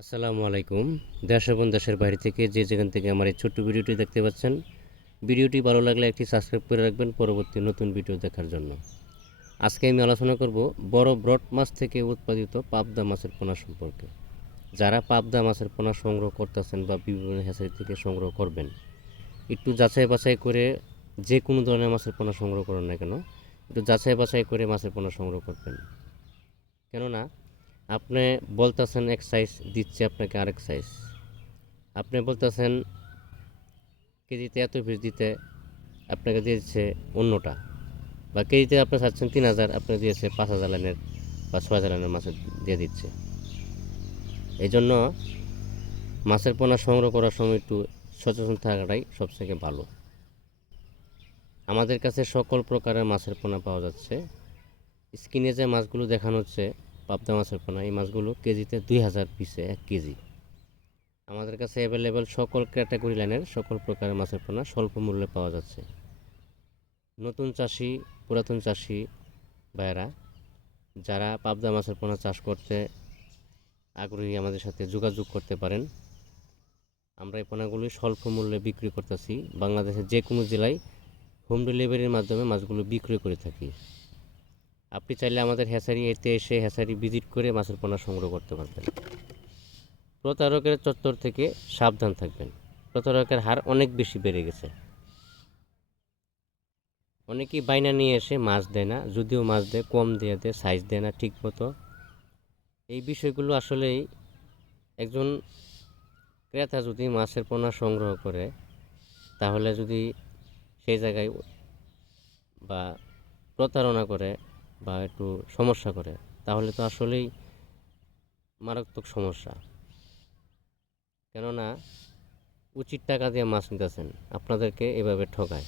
আসসালামু আলাইকুম। দেশ এবং দেশের বাইরে থেকে যে যেখান থেকে আমার এই ছোট্ট ভিডিওটি দেখতে পাচ্ছেন, ভিডিওটি ভালো লাগলে একটি সাবস্ক্রাইব করে রাখবেন পরবর্তী নতুন ভিডিও দেখার জন্য। আজকে আমি আলোচনা করব বড় ব্রড মাছ থেকে উৎপাদিত পাবদা মাছের পোনা সম্পর্কে। যারা পাবদা মাছের পোনা সংগ্রহ করতেছেন বা বিভিন্ন হ্যাচারি থেকে সংগ্রহ করবেন, একটু যাচাই বাছাই করে যে কোনো ধরনের মাছের পোনা সংগ্রহ করেন না কেন, একটু যাচাই বাছাই করে মাছের পোনা সংগ্রহ করবেন। কেননা আপনি বলতেছেন এক সাইজ দিচ্ছে আপনাকে আরেক সাইজ আপনি বলতেছেন কেজিতে এত পিস দিতে আপনাকে দিয়েছে অন্যটা। বা কেজিতে আপনি চাচ্ছেন তিন হাজার আপনি দিয়েছে পাঁচ হাজার লাইনের বা ছয় হাজার লাইনের মাছের দিয়ে দিচ্ছে। এই জন্য মাছের পোনা সংগ্রহ করার সময় একটু সচেতন থাকাটাই সবথেকে ভালো। আমাদের কাছে সকল প্রকারের মাছের পোনা পাওয়া যাচ্ছে। স্ক্রিনে যে মাছগুলো দেখানো হচ্ছে পাবদা মাছের পোনা, এই মাছগুলো কেজিতে দুই হাজার পিসে এক কেজি। আমাদের কাছে অ্যাভেলেবেল সকল ক্যাটাগরি লাইনের সকল প্রকারের মাছের পোনা স্বল্প মূল্যে পাওয়া যাচ্ছে। নতুন চাষি, পুরাতন চাষি ভাইয়েরা, যারা পাবদা মাছের পোনা চাষ করতে আগ্রহী আমাদের সাথে যোগাযোগ করতে পারেন। আমরা এই পোনাগুলি স্বল্প মূল্যে বিক্রি করতেছি। বাংলাদেশের যে কোনো জেলায় হোম ডেলিভারির মাধ্যমে মাছগুলো বিক্রি করে থাকি। আপনি চাইলে আমাদের হ্যাচারি এতে এসে হ্যাচারি ভিজিট করে মাছের পোনা সংগ্রহ করতে পারবেন। প্রতারকের চত্বর থেকে সাবধান থাকবেন। প্রতারকের হার অনেক বেশি বেড়ে গেছে। অনেকেই বাইনা নিয়ে এসে মাছ দেয় না, যদিও মাছ দেয়, কম দিয়ে দেয় সাইজ দেয় না ঠিক মতো। এই বিষয়গুলো আসলেই একজন ক্রেতা যদি মাছের পোনা সংগ্রহ করে, তাহলে যদি সেই জায়গায় বা প্রতারণা করে বা একটু সমস্যা করে, তাহলে তো আসলেই মারাত্মক সমস্যা। কেননা, উচিত টাকা দিয়ে মাছ নিতেছেন, আপনাদেরকে এভাবে ঠকায়।